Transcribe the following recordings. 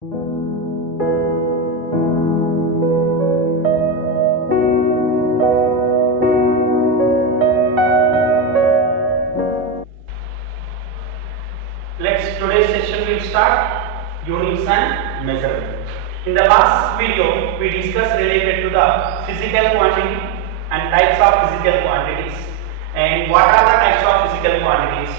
Today's session will start units and measurement. In the last video, we discussed related to the physical quantity and types of physical quantities, and what are the types of physical quantities,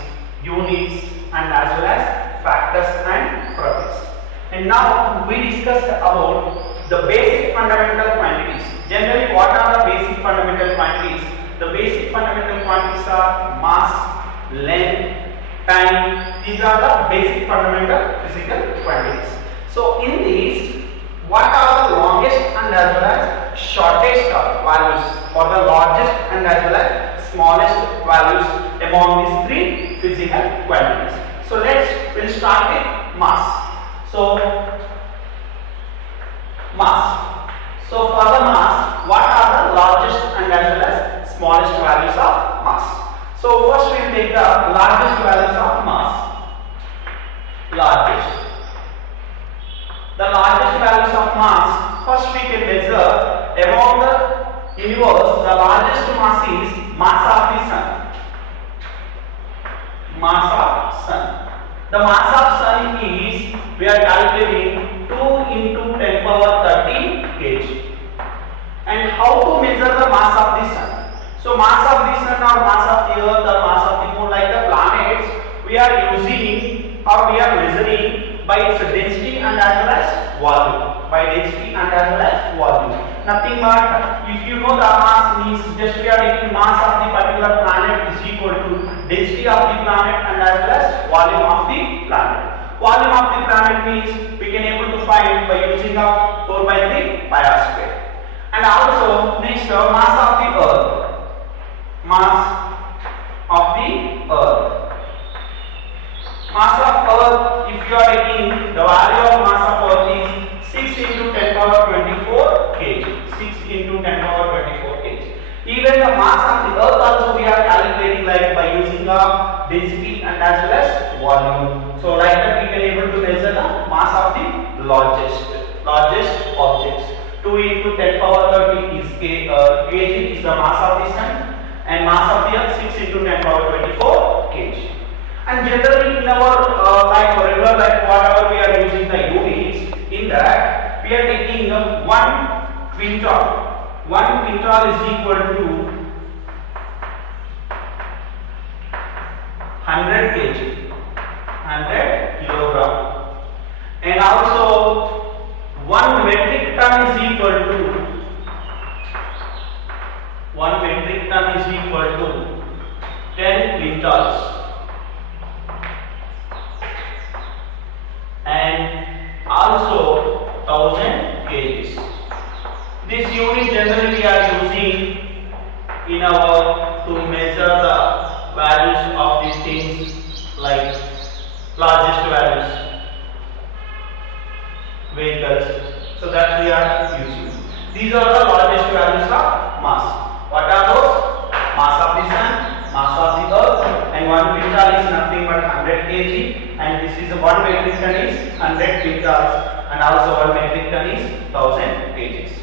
units, and as well as factors and products. And now we discussed about the basic fundamental quantities. Generally, what are the basic fundamental quantities? The basic fundamental quantities are mass, length, time. These are the basic fundamental physical quantities. So in these, what are the longest and as well as shortest values, or the largest and as well as smallest values among these three physical quantities? So we'll start with mass. So mass. So for the mass, what are the largest and as well as smallest values of mass? So first we will take the largest values of mass. Largest. The largest values of mass, first we can measure among the universe. The largest mass is mass of the sun. Mass of sun. The mass of sun is, we are calculating 2 into 10 power 30 kg. And how to measure the mass of the sun? So mass of the sun or mass of the earth or mass of the moon, like the planets, we are using or we are measuring by its density and as well as volume. By density and as well as volume. Nothing but, if you know the mass means just we are taking mass of the particular planet is equal to density of the planet and as well as volume of the planet. Volume of the planet means we can able to find by using of 4 by 3 pi r square. And also next mass of the earth. Mass of the earth. Mass of earth, if you are taking the value of mass of earth is 6 into 10 power 24 kg. 6 into 10 power 24 kg. Even the mass of the earth also we are calculating like by using of density and as well as volume. So like that we can able to measure the mass of the largest objects. 2 into 10 power 30 is kg is the mass of the sun, and mass of the earth 6 into 10 power 24 kg. And generally in our like regular life, whatever we are using the units, in that we are taking 1 quintal. 1 quintal is equal to 100 kg, 100 kilogram. And also 1 metric ton is equal to 1 metric ton is equal to 10 quintals. And also 1000 kgs. This unit generally we are using in our to measure the values of these things like largest values, vehicles. So that we are using. These are the largest values of mass. What are those? Mass of the sun, mass of the earth, and 1 quintal is nothing but 100 kg, and this is 1 metric ton is 100 quintals, and also 1 metric ton is 1000 kgs.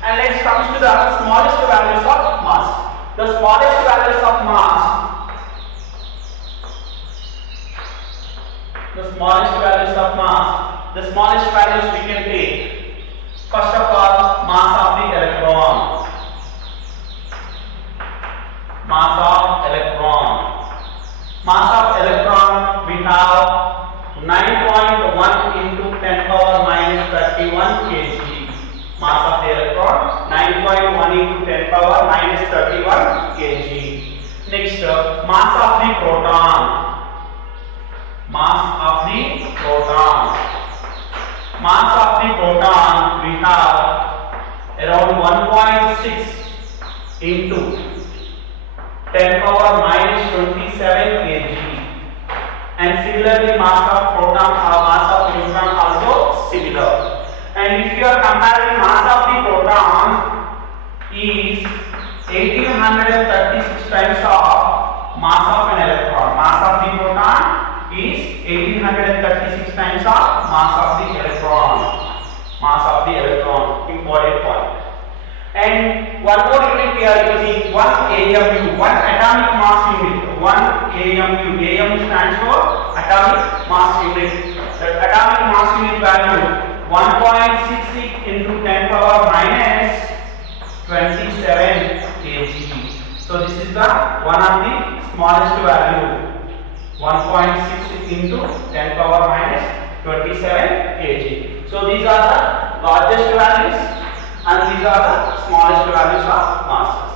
And let's come to the smallest values of mass. The smallest values of mass. The smallest values of mass. The smallest values we can take. First of all, mass of the electron. Mass of electron. Mass of electron we have 9.1 into 10 power minus 31 kg. Mass of the electron 9.1 into 10 power minus 31 kg. Next, mass of the proton. Mass of the proton. Mass of the proton we have around 1.6 into 10 power minus 27 kg. And similarly mass of proton or mass of neutron also similar. And if you are comparing mass of the proton is 1836 times of mass of an electron. Mass of the proton is 1836 times of mass of the electron. And one more unit we are using 1 AMU, 1 atomic mass unit. 1 AMU. AMU stands for atomic mass unit. The atomic mass unit value 1.66 into 10 power minus 27 kg. So this is the one of the smallest value. 1.66 into 10 power minus 27 kg. So these are the largest values and these are the smallest values of masses.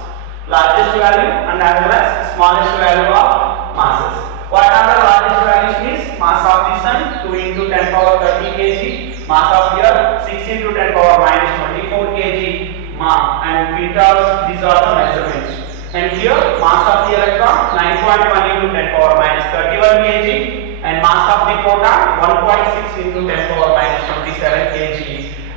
Largest value and as well as smallest value of masses. What are the largest values means? Mass of the sun 2 into 10 power 30 kg, mass of the earth 6 into 10 power minus 24 kg, and meters, these are the measurements. And here mass of the electron 9.1 into 10 power minus 31 kg and mass of the proton 1.6 into 10 power minus 27 kg,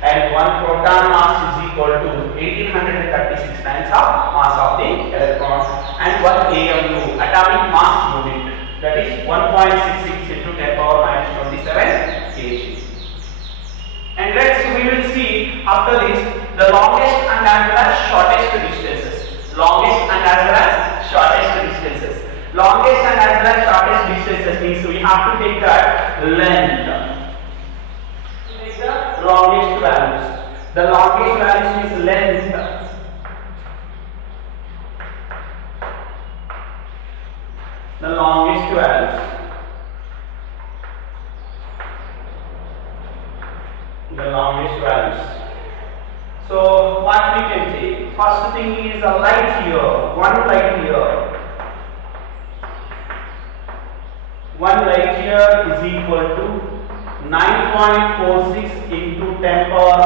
and one proton mass is equal to 1836 times of mass of the electron, and 1 AMU atomic mass unit, that is 1.66 into 10 power minus 27 kg. And we will see after this the longest and as well as shortest distances. Longest and as well as shortest distances. Longest and as well as shortest distances means we have to take that length. Take the longest values. The longest values means length. The longest values. The longest values. So what we can take? First thing is a light year. 1 light year. 1 light year is equal to 9.46 into 10 power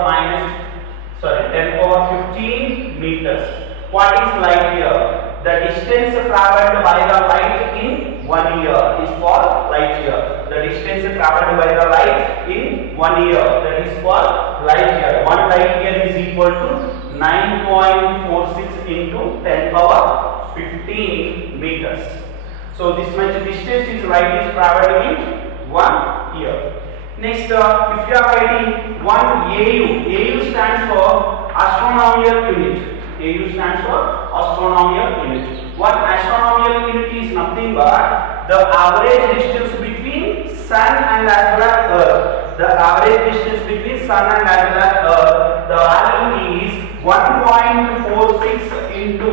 15 meters. What is light year? The distance traveled by the light in 1 year is called light year. The distance traveled by the light in 1 year, that is called light year. 1 light year is equal to 9.46 into 10 power 15 meters. So this much distance is light is traveled in 1 year. Next, if you are writing 1 AU, AU stands for astronomical unit. AU stands for astronomical unit. What astronomical unit is nothing but the average distance between sun and as well as earth. The average distance between sun and as well as earth, the value is 1.46 into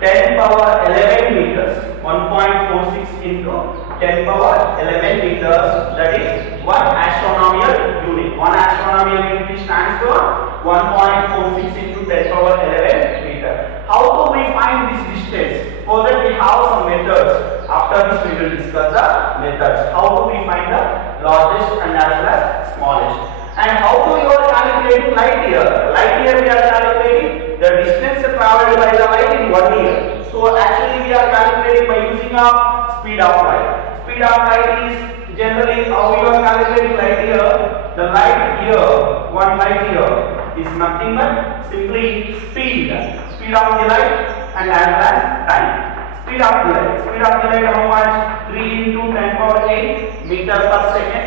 10 power 11 meters. 1.46 into 10 power 11 meters, that is 1 astronomical unit. 1 astronomical unit stands for 1.46 into 10 power 11 meter. How do we find this distance? For that we have some methods. After this we will discuss the methods. How do we find the largest and as well as smallest? And how do we are calculating light year? Light year we are calculating the distance traveled by the light in 1 year. So actually we are calculating by using a speed of light. Speed of light is generally how we are calculating light year. The light year, 1 light year is nothing but simply speed. Speed of the light and as well as time. Speed of the light. Speed of the light how much? 3 into 10 power 8 meter per second.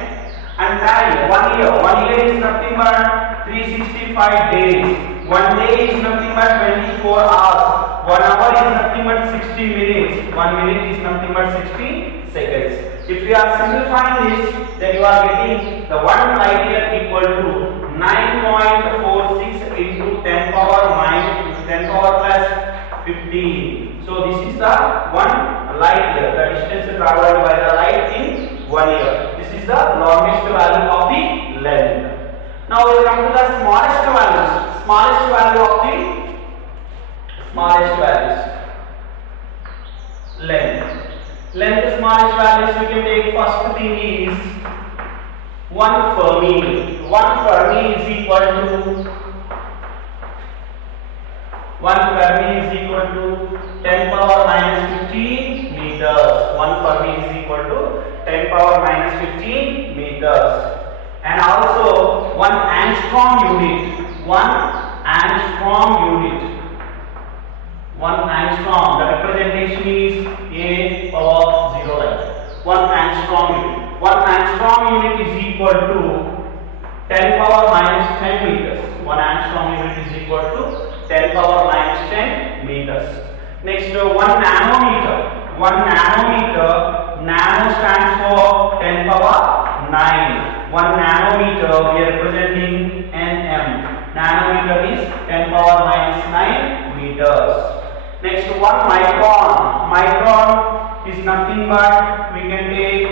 And time 1 year. 1 year is nothing but 365 days. 1 day is nothing but 24 hours. 1 hour is nothing but 60 minutes. 1 minute is nothing but 60 seconds. If you are simplifying this, then you are getting the 1 light year equal to 9.46 into 10 power minus 10 power plus 15. So this is the 1 light year, the distance traveled by the light in 1 year. This is the longest value of the length. Now we will come to the smallest values. Smallest value of the smallest values. Length. Length smallest values we can take. First thing is 1 Fermi. 1 Fermi is equal to 1 Fermi is equal to 10 power minus 15 meters. 1 Fermi is equal to 10 power minus 15 meters. And also 1 angstrom unit. 1 angstrom unit. 1 angstrom, the representation is A power 0 like 1 angstrom unit. 1 angstrom unit is equal to 10 power minus 10 meters. 1 angstrom unit is equal to 10 power minus 10 meters. Next, 1 nanometer. 1 nanometer, nano stands for 10 power 9. 1 nanometer, we are representing nm. Nanometer is 10 power minus 9 meters. Next, 1 micron. Micron is nothing but we can take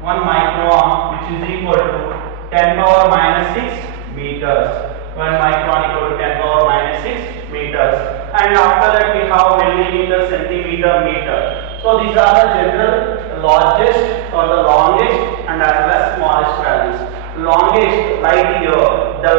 1 micron, which is equal to 10 power minus 6 meters. 1 micron equal to 10 power minus 6 meters. And after that we have millimeter, centimeter, meter. So these are the general largest or the longest and as well as smallest values. Longest, light year. The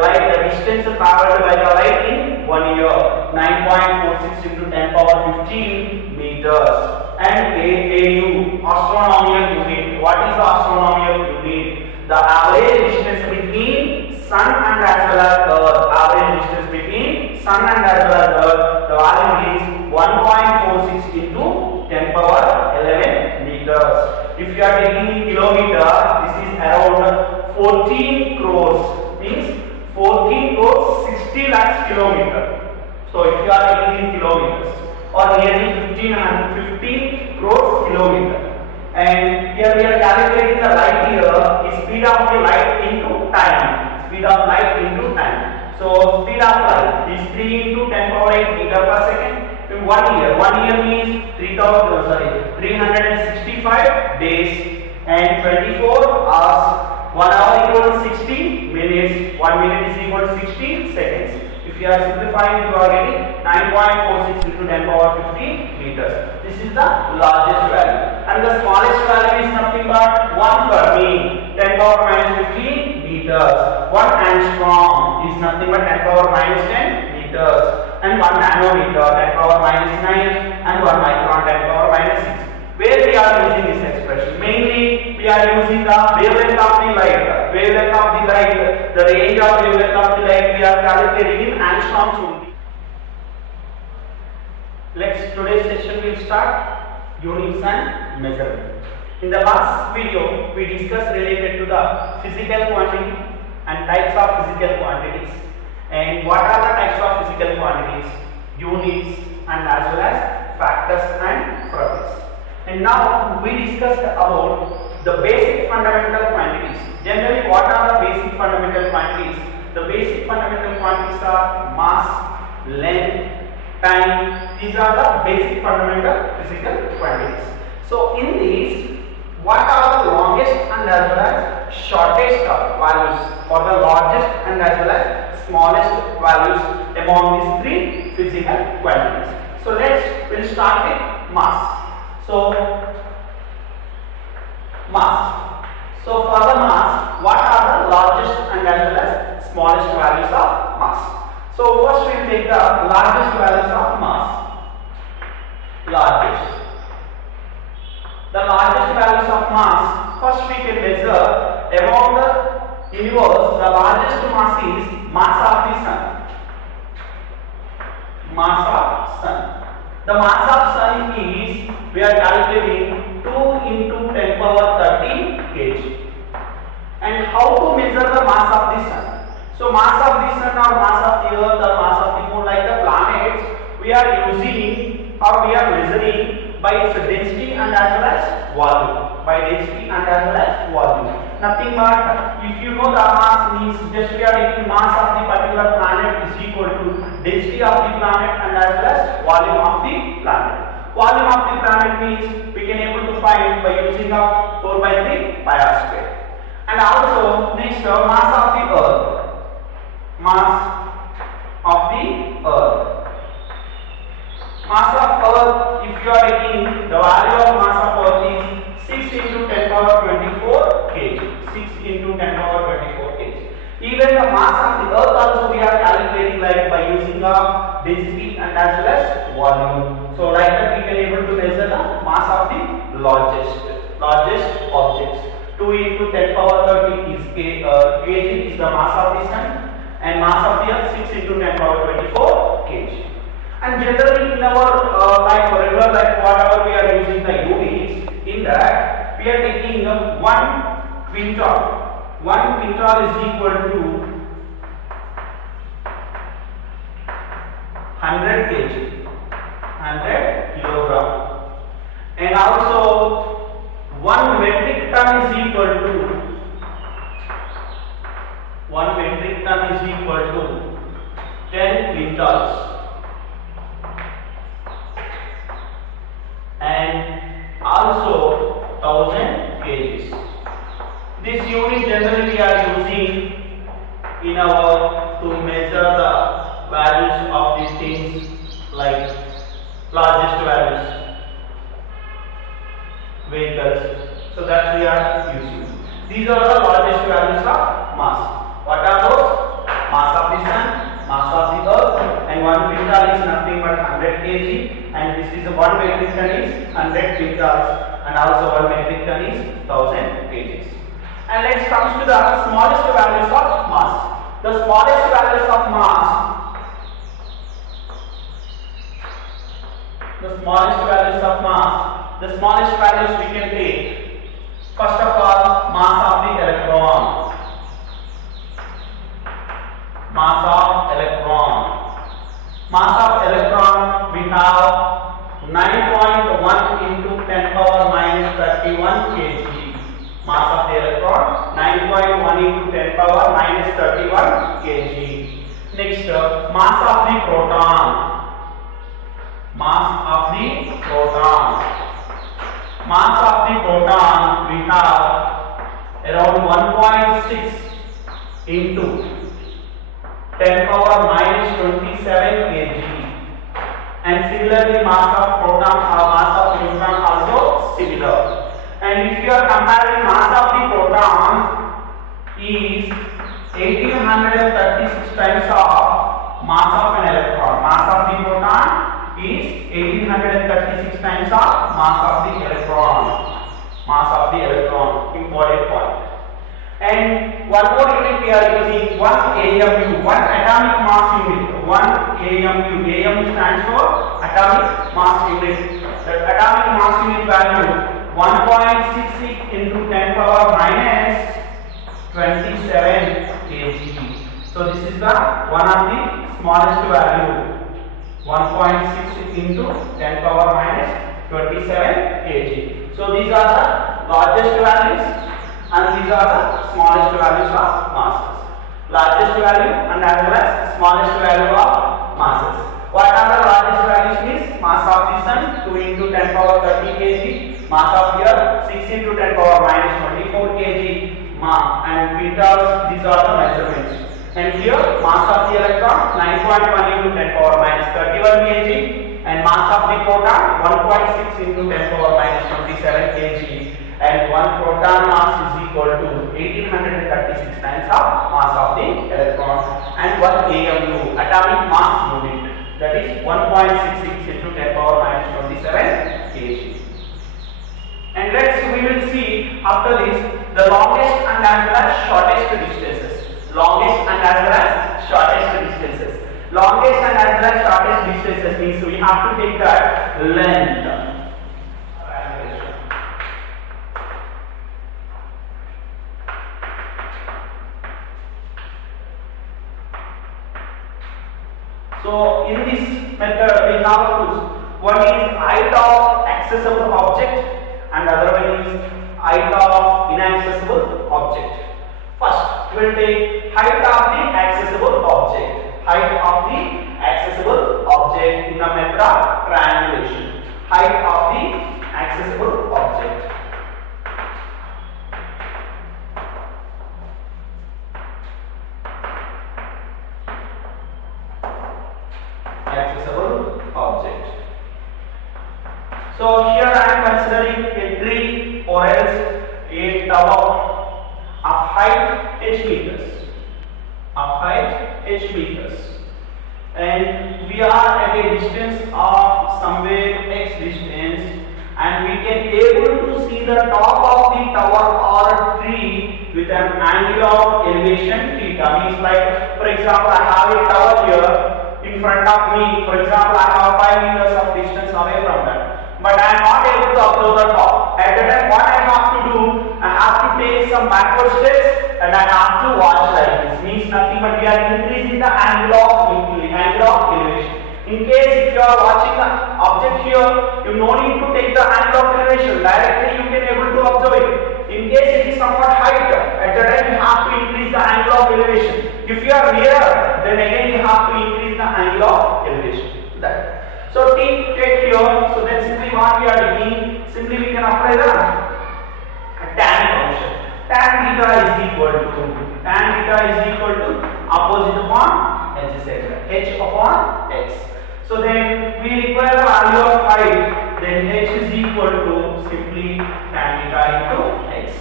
distance traveled by the light in 1 year, 9.46 into 10 power 15 meters. And AU, astronomical unit. What is the astronomical unit? The average distance between Sun and as well as Earth. Average distance between Sun and as well as Earth. The value is 1.46 into 10 power 11 meters. If you are taking in kilometer, this is around 14 crores. Means 14 crores 60 lakhs kilometer. So if you are taking in kilometers, or nearly 15 crores kilometer. And here we are calculating the light year is speed of the light into time. Speed of light into time. So speed of light is 3 into 10 power 8 meter per second. In 1 year, 1 year means 365 days and 24 hours. 1 hour equals 60 minutes. 1 minute is equal to 60 seconds. If you are simplifying, you are getting 9.46 into 10 power 15 meters. This is the largest value. And the smallest value is nothing but 1 Fermi, 10 power minus 15 meters. 1 angstrom is nothing but 10 power minus 10 meters. And 1 nanometer, 10 power minus 9. And 1 micron, 10 power minus 6. Where we are using this expression? Mainly, we are using the wavelength of the light. Wavelength of the light, the range of wavelength of the light, we are calculating in angstroms only. Today's session will start units and measurement. In the last video, we discussed related to the physical quantity and types of physical quantities. And what are the types of physical quantities? Units and as well as factors and products. And now we discussed about the basic fundamental quantities. Generally, what are the basic fundamental quantities? The basic fundamental quantities are mass, length, time. These are the basic fundamental physical quantities. So in these, what are the longest and as well as shortest values, or the largest and as well as smallest values among these three physical quantities? So we'll start with mass. So mass. So for the mass, what are the largest and as well as smallest values of mass? So first we will take the largest values of mass. Largest. The largest values of mass, first we can measure among the universe, the largest mass is mass of the sun. Mass of sun. The mass of sun is, we are calculating 2 into 10 power 30 kg. And how to measure the mass of the sun? So mass of the sun or mass of the earth or mass of the moon, like the planets, we are using or we are measuring by its density and as well as volume. By density and as well as volume. Nothing but, if you know the mass means just we are taking mass of the particular planet is equal to density of the planet and as well as volume of the planet. Volume of the planet means we can able to find by using of 4 by 3 pi r square. And also next mass of the earth. Mass of the earth. Mass of earth, if you are taking the value of mass of earth is 6 into 10 power 24 kg. 6 into 10 power 24 kg. Even the mass of the earth also we are calculating like by using of density and as well as volume. So like that we can able to measure the mass of the largest objects. 2 into 10 power 30 is kg is the mass of the sun, and mass of the earth 6 into 10 power 24 kg. And generally in our life, regular life, whatever we are using the units, in that we are taking 1 quintal. 1 quintal is equal to kg, 100 kilogram. And also 1 metric ton is equal to 1 metric ton is equal to 10 quintals. And also 1000 kgs. This unit generally we are using in our to measure the values of these things like largest values, vehicles. So that we are using. These are the largest values of mass. What are those? Mass of the sun, mass of the earth, and 1 quintal is nothing but 100 kg, and this is 1 metric ton is 100 quintals, and also 1 metric ton is 1000 kgs. And let's come to the smallest values of mass. The smallest values of mass, the smallest values of mass, the smallest values we can take. First of all, mass of the electron. Mass of electron. Mass of electron we have 9.1 into 10 power minus 31 kg. Mass of the electron 9.1 into 10 power minus 31 kg. Next, mass of the proton. Mass of the proton. Mass of the proton we have around 1.6 into 10 power minus 27 kg. And similarly, mass of proton or mass of neutron also similar. And if you are comparing mass of the proton is 1836 times of mass of an electron. Mass of the proton is 1836 times of mass of the electron. Mass of the electron, important point. And one more unit we are using 1 AMU, 1 atomic mass unit. 1 AMU. AMU stands for atomic mass unit. The atomic mass unit value 1.66 into 10 power minus 27 kg. So this is the one of the smallest value. 1.66 into 10 power minus 27 kg. So these are the largest values and these are the smallest values of masses. Largest value and as well as smallest value of masses. What are the largest values means? Mass of the sun 2 into 10 power 30 kg. Mass of the earth 6 into 10 power minus 24 kg. And quintals, these are the measurements. And here mass of the electron 9.1 into 10 power minus 31 kg. And mass of the proton 1.6 into 10 power minus 27 kg. And 1 proton mass is equal to 1836 times of mass of the electron. And 1 AMU, atomic mass unit, that is 1.66 into 10 power minus 27 kg. And we will see after this the longest and as well as shortest distances. Longest and as well as shortest distances. Longest and as well as shortest distances means we have to take that length. So in this method we have two. One is height of accessible object and other one is height of inaccessible object. First we will take height of the accessible object. Height of the accessible object in the method of triangulation. Height of the accessible object. Accessible object. So here I am considering a tree or else a tower of height h meters. Of height h meters. And we are at a distance of somewhere x distance, and we can able to see the top of the tower or tree with an angle of elevation theta. Means like, for example, I have a tower here in front of me. For example, I have 5 meters of distance away from that, but I am not able to observe the top. At that time, what I have to do, I have to take some backward steps and I have to watch like this. Means nothing but we are increasing the angle of elevation. In In case if you are watching the object here, you no need to take the angle of elevation. Directly you can able to observe it. In case it is somewhat height, at the time you have to increase the angle of elevation. If you are nearer, then again you have to increase the angle of elevation. That. So take here. So then simply what we are doing, simply we can apply the tan function. Tan theta is equal to opposite upon adjacent, h upon x. So then we require the value of height. Then h is equal to simply tan theta into x.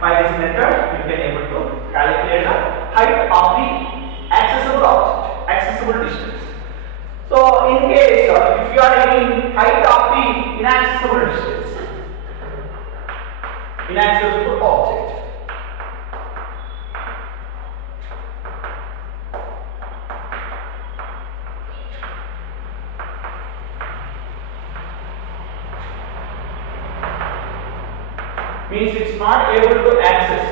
By this method, you can able to calculate the height of the accessible object, accessible distance. So in case if you are taking height of the inaccessible distance, inaccessible object. Means it's not able to access.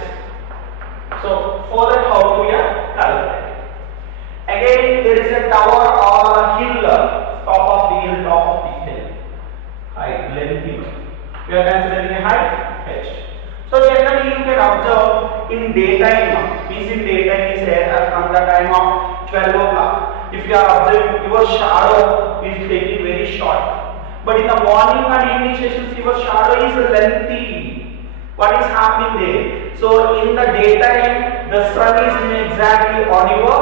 So for that, how do we calculate? Again, there is a tower or a hill, top of the hill. Height, length. We are considering a height h. So generally you can observe in daytime. Means in daytime is from the time of 12 o'clock. If you are observing, your shadow is taking very short. But in the morning and evening sessions, your shadow is lengthy. What is happening there? So in the daytime, the sun is exactly on your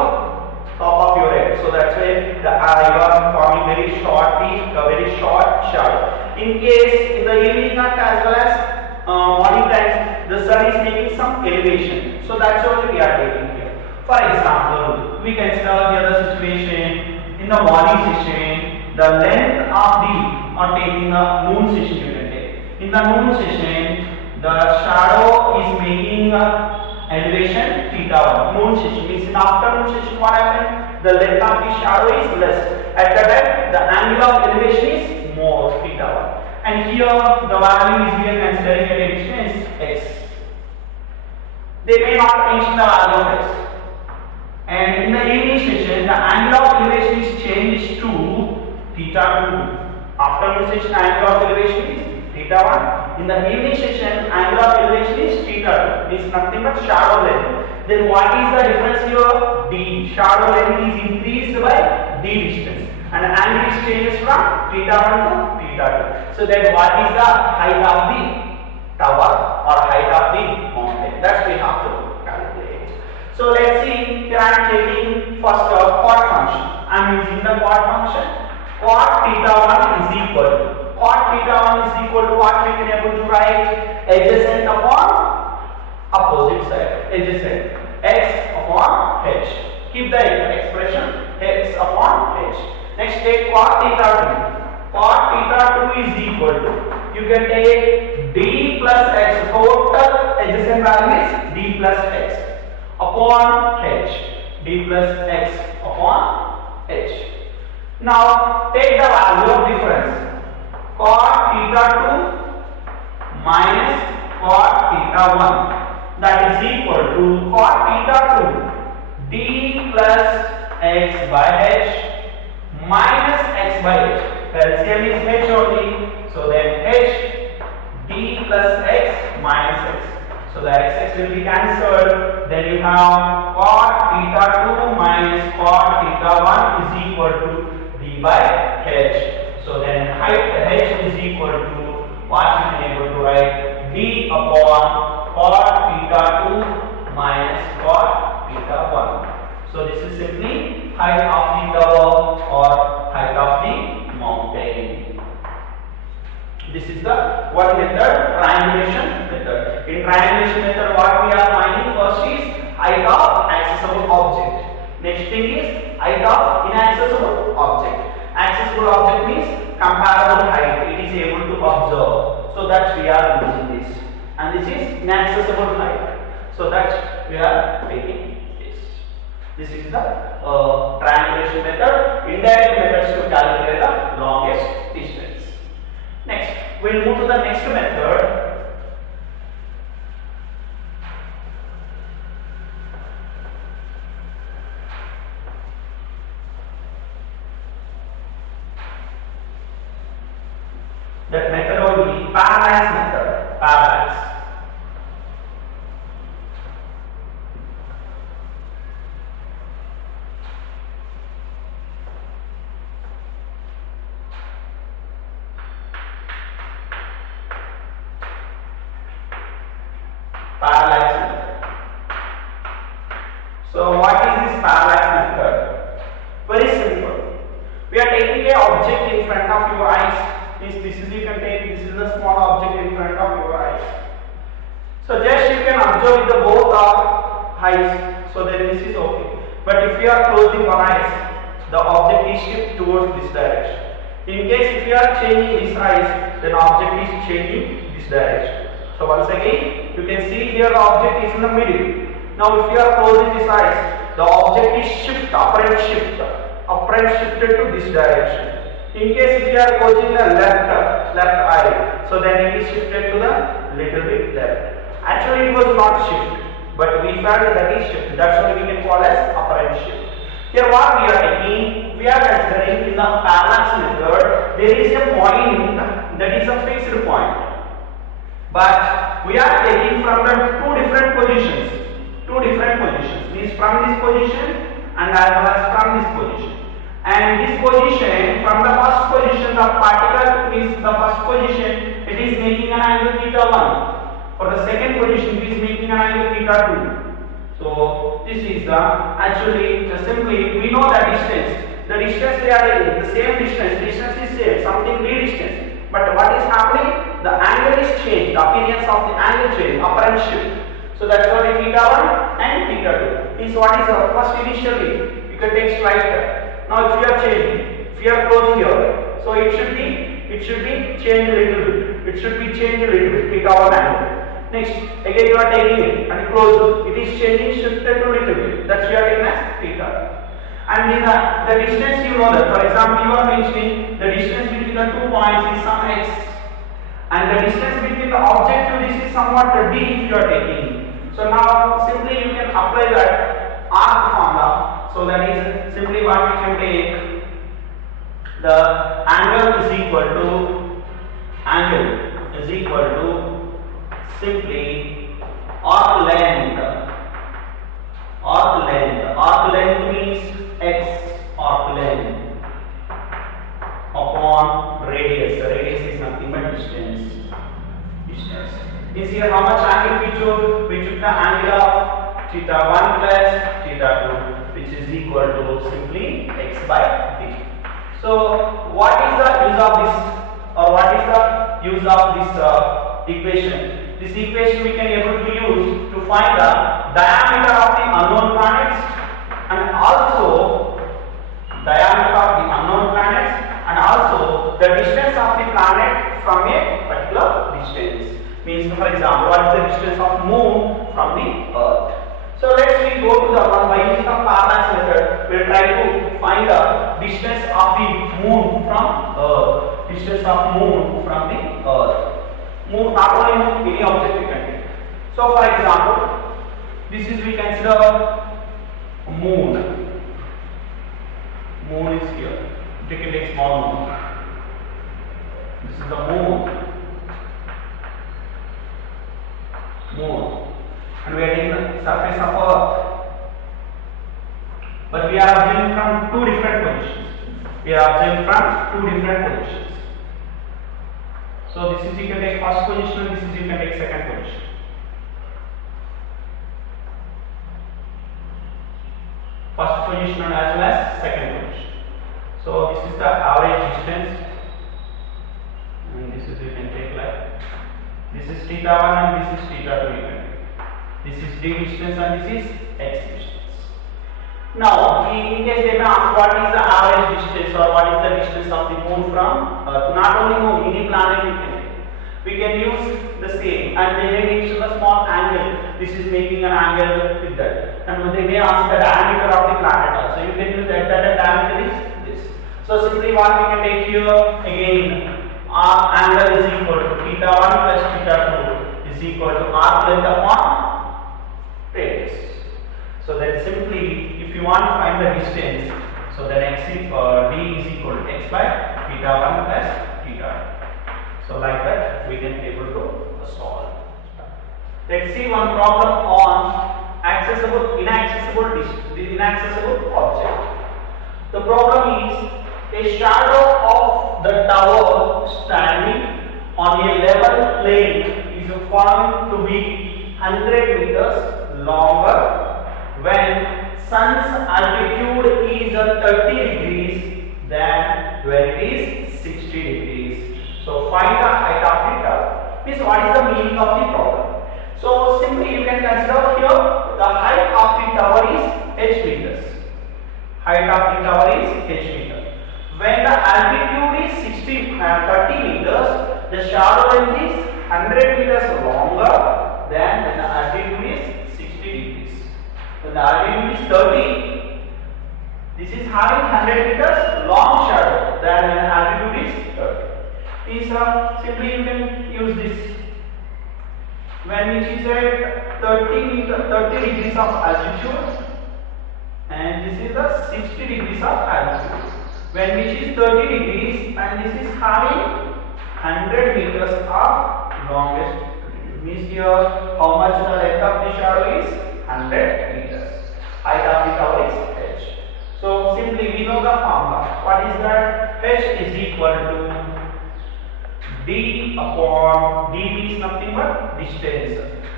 top of your head. So that's why you are forming very short shadow. In case in the evening as well as morning times, the sun is making some elevation. So that's what we are taking here. For example, we can start the other situation. In the morning session, the length of the or taking the noon session you can take. In the noon session, the shadow is making elevation theta 1. Noon session means in afternoon session what happened? The length of the shadow is less. At that time the angle of elevation is more theta 1. And here the value is we are considering at a distance x. They may not mention the value of x. And in the evening session the angle of elevation is changed to theta 2. Afternoon session angle of elevation is theta 1. In the evening session, angle of elevation is theta 2. Means nothing but shadow length. Then what is the difference here? D. Shadow length is increased by d distance, and the angle is changes from theta 1 to theta 2. So then what is the height of the tower or height of the mountain? That we have to calculate. So let's see. Here I am taking first chord function. I am using the chord function. Cot theta 1 is equal to cot theta 1 is equal to what we can able to write? Adjacent upon opposite side. Adjacent x upon h. Keep the expression x upon h. Next take cot theta 2. Cot theta 2 is equal to, you can take d plus x. Total adjacent value is d plus x upon h. D plus x upon h. Now take the value of difference. Cot theta 2 minus cot theta 1, that is equal to cot theta 2 d plus x by h minus x by h. LCM is h only, so then h d plus x minus x. So the x will be cancelled. Then you have cot theta 2 minus cot theta 1 is equal to d by h. So then height h is equal to what you can able to write? D upon cot theta 2 minus cot theta 1. So this is simply height of the tower or height of the mountain. This is the one method, triangulation method. In triangulation method, what we are finding first is height of accessible object. Next thing is height of inaccessible object. Accessible object means comparable height, it is able to observe. So that we are using this. And this is inaccessible height. So that we are taking this. This is the triangulation method. Indirect methods to calculate the longest distance. Next, we will move to the next method. That method will be parallax method. Parallax. Parallax method. So what is this parallax method? Very simple. We are taking an object in front of your eyes. This is you can take. This is a small object in front of your eyes. So just you can observe the both are eyes. So then this is okay. But if you are closing one eyes, the object is shifted towards this direction. In case if you are changing this eyes, then object is changing this direction. So once again, you can see here the object is in the middle. Now if you are closing this eyes, the object is apparent shifted to this direction. In case if you are closing the left eye, so then it is shifted to the little bit left. Actually it was not shift, but we felt that is shift. That's why we can call as apparent shift. Here what we are taking, we are considering in the parallax method, there is a point that is a fixed point. But we are taking from the two different positions. Means from this position and as well as from this position. And this position, from the first position, the particle is the first position, it is making an angle theta 1. For the second position, it is making an angle theta 2. So this is the actually simply we know the distance. The distance they are taking the same distance. Distance is same, something d distance. But what is happening? The angle is changed. The appearance of the angle change, apparent shift. So that's why theta 1 and theta 2. Is what is first initially you can take straight. Now if you are changing, if you are closing here, so it should be changed a little bit. It should be changed a little bit. Theta 1 angle. Next, again you are taking it and close it. It is changing, shifted to little bit. That's we are taking as theta. And in the distance you know that. For example, you are mentioning the distance between the 2 points is some x, and the distance between the object to this is somewhat d if you are taking. So now simply you can apply that arc formula. So that is simply what we can take. The angle is equal to simply arc length. Arc length means x arc length upon radius. The radius is nothing but distance. Is here how much angle we took? We took the angle of theta 1 plus theta 2, which is equal to simply x by d. So what is the use of this, or what is the use of this equation? This equation we can able to use to find the diameter of the unknown planets and also the distance of the planet from a particular distance. Means for example, what is the distance of moon from the earth? So let's we go to the one by using the parallax method. We will try to find the distance of the moon from earth. Distance of moon from the earth. Moon, not only moon, any object we can take. So for example, this is we consider moon. Moon is here. We can take small moon. This is the moon. And we are taking the surface of earth. But we are observing from two different positions. So this is you can take first position and this is you can take second position. First position and as well as second position. So this is the average distance, and this is you can take like this is theta 1 and this is theta 2 you can take. This is d distance and this is x distance. Now in case they may ask what is the average distance or what is the distance of the moon from Earth, not only moon, any planet you can take. We can use the same, and they may mention a small angle. This is making an angle with that, and they may ask the diameter of the planet also. You can use that the diameter is this. So simply what we can take here again, our angle is equal to theta 1 plus theta 2 is equal to arc length upon radius. So then simply if you want to find the distance, so then d is equal to x by theta 1 plus theta 2. So like that we can able to solve. Let's see one problem on inaccessible object. The problem is a shadow of the tower standing on a level plane is found to be 100 meters longer when sun's altitude is 30 degrees than where it is 60 degrees. So find the height of the tower. Means what is the meaning of the problem? So simply you can consider here the height of the tower is h meters. Height of the tower is h meters. When the altitude is 30 meters, the shadow length is 100 meters longer than when the altitude is 60 degrees. When the altitude is 30, this is having 100 meters long shadow than when the altitude is 30. Simply you can use this. When it is at 30 degrees of altitude, and this is the 60 degrees of altitude. When which is 30 degrees and this is having 100 meters of longest altitude. Means here how much the length of the shadow is 100 meters. Height of the tower is h. So simply we know the formula. What is that? H is equal to d upon dt is nothing but distance.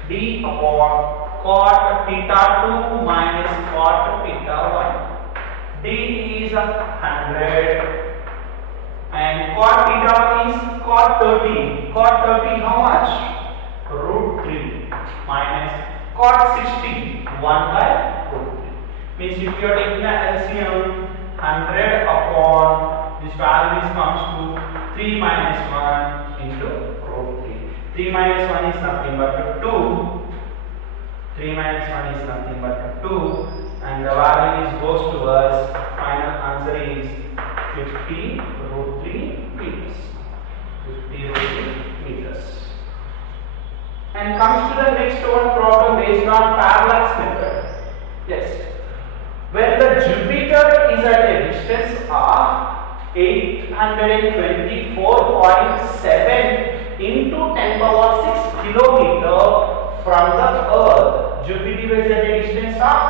D upon cot theta 2 minus cot theta 1. D is 100 and cot theta is cot 30. Cot 30 how much? Root 3 minus cot 60 1 by root 3. Means if you are taking the LCM, 100 upon this value comes to 3 minus 1 into root 3. 3 minus 1 is nothing but 2. 3 minus 1 is nothing but 2, and the value is goes to us. Final answer is 50 root 3 meters. 50 root 3 meters. And comes to the next one problem based on parallax method. Yes. When the Jupiter is at a distance of 824.7 into 10 power 6 kilometer from the Earth. Jupiter is at a distance of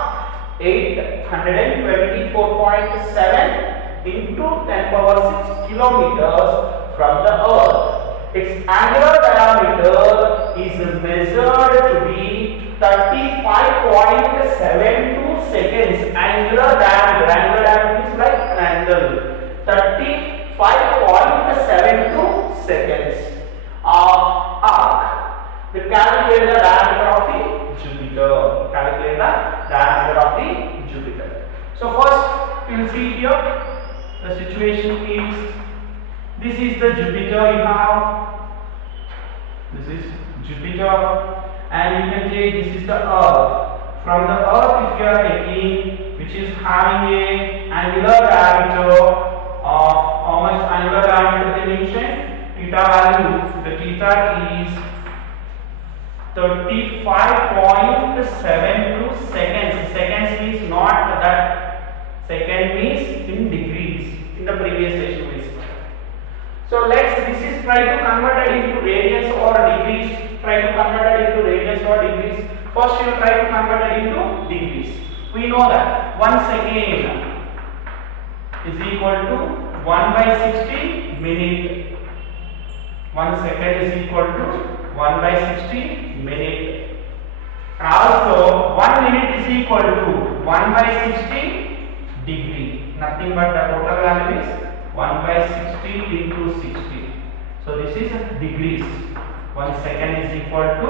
824.7 into 10 power 6 kilometers from the Earth. Its angular diameter is measured to be 35.72 seconds. Angular diameter is like an angle. 35.72 seconds of arc. We calculate the diameter of the Jupiter. Calculate the diameter of the Jupiter. So first you will see here the situation is this is the Jupiter you have. This is Jupiter, and you can take this is the Earth. From the Earth, if you are taking, which is having a angular diameter of how much angular diameter they mentioned? Theta value. The theta is 35.72 seconds. Seconds means not that. Second means in degrees. In the previous session we saw. So this is try to convert it into radians or degrees. Try to convert it into radians or degrees. First you will try to convert it into degrees. We know that 1 second is equal to 1 by 60 minute. 1 second is equal to 1 by 60 minute. And also 1 minute is equal to 1 by 60 degree. Nothing but the total value is 1 by 60 into 60. So this is degrees. 1 second is equal to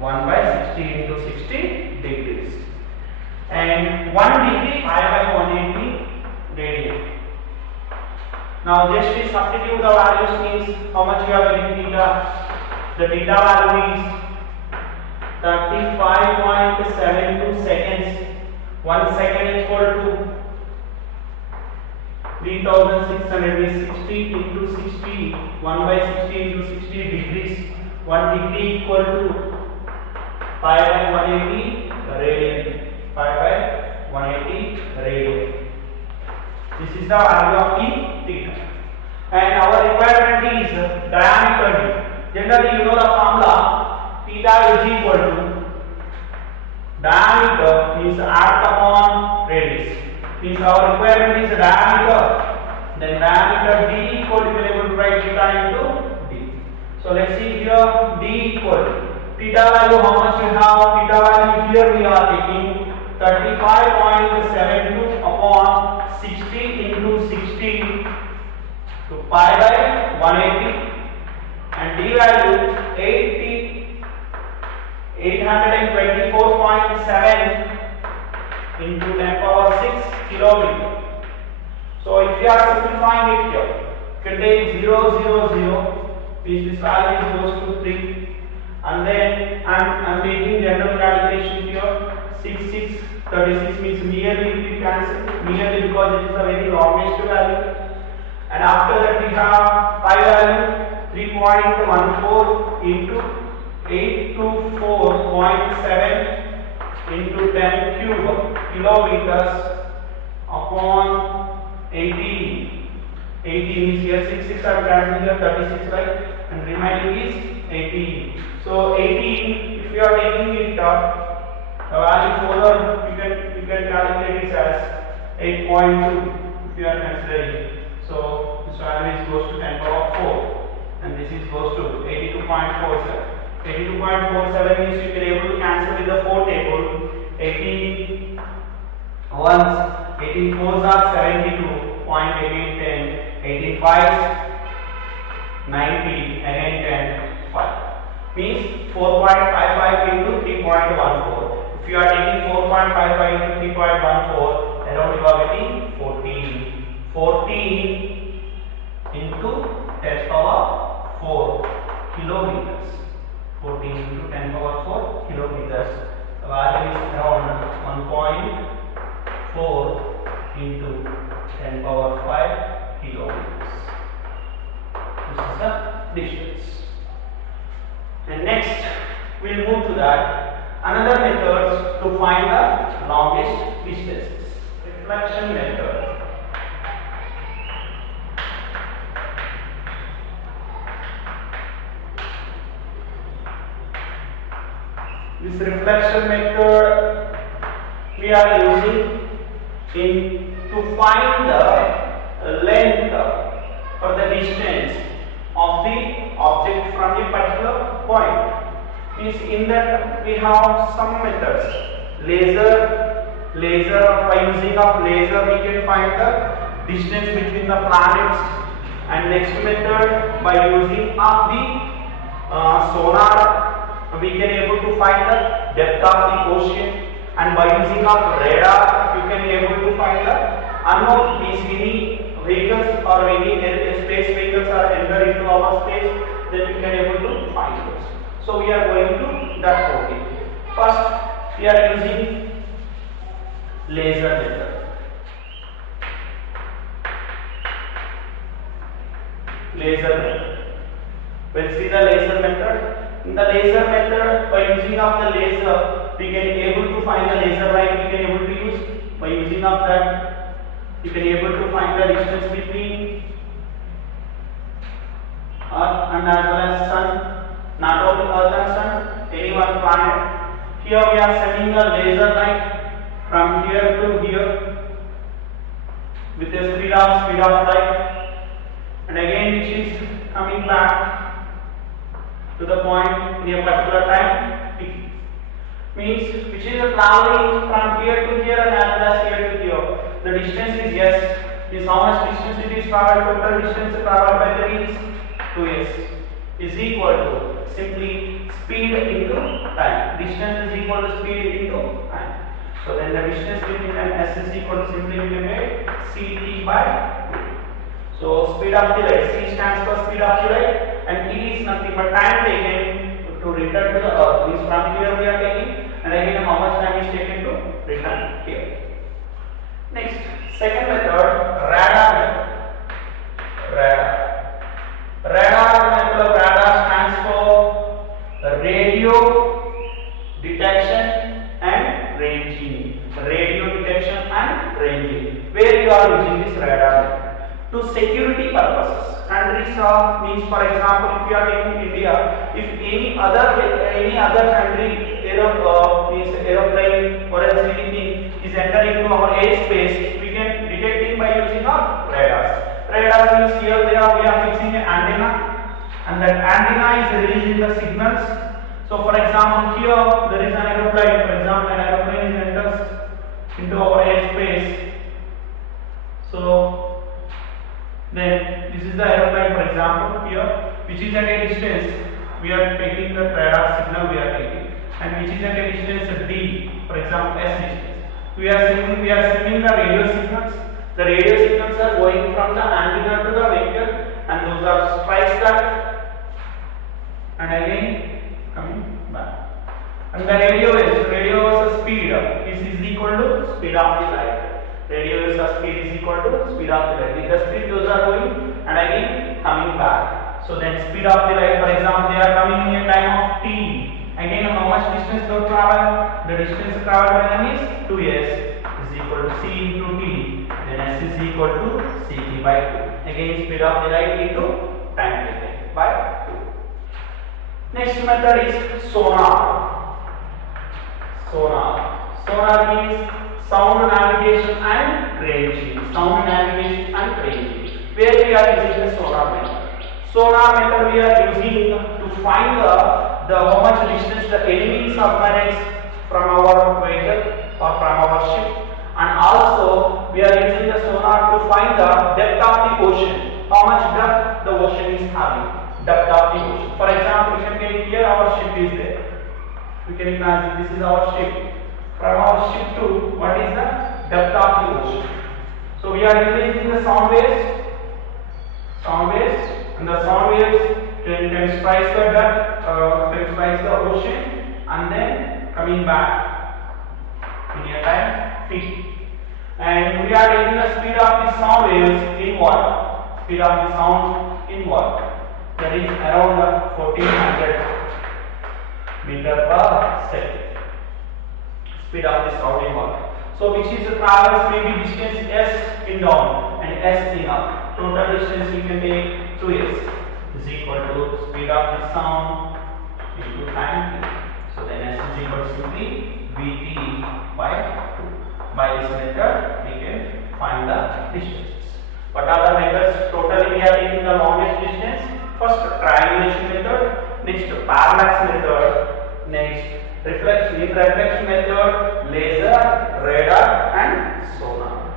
1 by 60 into 60 degrees. And 1 degree 5 by 180 radian. Now just we substitute the values means how much you are getting theta. The theta value is 35.72 seconds. 1 second is equal to 3600 is 60 into 60. 1 by 60 into 60 degrees. 1 degree equal to 5 by 180 radian. 5 by 180 radian. This is the value of the theta. and our requirement is diameter d. Generally you know the formula, theta is equal to diameter means arc upon radius, means our requirement is diameter, then diameter d equal to, you will able to write theta into d. So let's see here, d equal to theta value, how much you have? Theta value here we are taking 35.72 upon 60 into 60 to pi by 180, and d value 824.7 into 10 power 6 kilometer. So if you are simplifying it here, you can take 0, 0, 0, means this value goes to 3, and then I'm making general calculation here, 6, 6, 36 means nearly we cancel, nearly because it is a very longest value, and after that we have pi value 3.14 into 824.7 into 10 cube kilometers upon 18. 18 is here, 6, 6 are cancelled here, 36, right, and remaining is 18. So 18, if you are taking it the value further, you can calculate it as 8.2 if you are considering. So this value is goes to 10 power 4, and this is goes to 82.47. 82.47 means you can able to cancel with the 4 table. 18 ones, 18 fours are 72, 0.1810, 18 fives 90, again 10, 5. Means 4.55 into 3.14. If you are taking 4.55 into 3.14, around you are getting 14. 14 into 10 power 4 kilometers. 14 into 10 power 4 kilometers. The value is around 1.4 into 10 power 5 kilometers. This is the distance. And next we will move to that another methods to find the longest distances. Reflection method. This reflection method we are using to find the length or the distance of the object from a particular point. Means in that we have some methods. Laser, by using of laser we can find the distance between the planets, and next method by using of the sonar we can able to find the depth of the ocean, and by using of radar you can able to find the unknown. Means any vehicles or any space vehicles are enter into our space, then you can able to find those. So we are going to that topic. First we are using laser method. Laser method. We'll see the laser method. In the laser method, by using of the laser, we can able to find the laser line. We can able to use by using of that. You can able to find the distance between Earth and as well as Sun. Not only Earth and Sun, any one planet. Here we are sending a laser light from here to here with the speed of light, and again which is coming back to the point in a particular time. It means which is traveling from here to here and as well as here to here. The distance is s. Is how much distance it is traveled? Total distance traveled by the is 2s is equal to simply speed into time. Distance is equal to speed into time. So then the distance between and s is equal to simply we can get ct by 2. So speed of the light, c stands for speed of the light, and t is nothing but time taken to return to the earth. Means from here we are taking, and again how much time is taken to return here. Next, second method, radar method. Radar stands for radio detection and ranging. Radio detection and ranging. Where you are using this radar method? to security purposes. Countries means, for example, if you are taking India, if any other country means aeroplane or else anything is entering into our airspace, we can detect it by using our radars. Radars means here we are fixing an antenna, and that antenna is releasing the signals. So for example, here there is an aeroplane. For example, an aeroplane is enters into our airspace. So then this is the aeroplane, for example, here, which is at a distance. We are taking the radar signal we are taking, and which is at a distance D, for example, S distance. We are sending the radio signals. The radio signals are going from the antenna to the vehicle, and those are strikes that, and again coming back. And the radio waves speed. This is equal to speed of the light. Radio waves speed is equal to speed of the light. With the speed those are going and again coming back. So then speed of the light, for example, they are coming in a time of t. Again, how much distance they travel? The distance traveled by them is 2s is equal to c into t. Then s is equal to ct by 2. Again, speed of the light into time taken by 2. Next method is sonar. Sonar means sound navigation and ranging. Sound navigation and ranging. Where we are using the sonar method. Sonar method we are using to find the how much distance the enemy submarines from our vehicle or from our ship, and also we are using the sonar to find the depth of the ocean. How much depth the ocean is having. Depth of the ocean. For example, we can take here our ship is there. We can imagine this is our ship. From our ship to what is the depth of the ocean. So we are using the sound waves, and the sound waves can strike the depth, can strike the ocean, and then coming back in a time t. And we are taking the speed of the sound waves in what? Speed of the sound in what? That is around 1400 meter per second. Speed of the sound in water. So which is the travels maybe distance s in down and s in up. Total distance we can take 2s is equal to speed of the sound into time t. So then s is equal to simply vt by 2. By this method we can find the distances. What are the methods? Totally we are taking the longest distance. First triangulation method, next parallax method, next reflection method, laser, radar and sonar.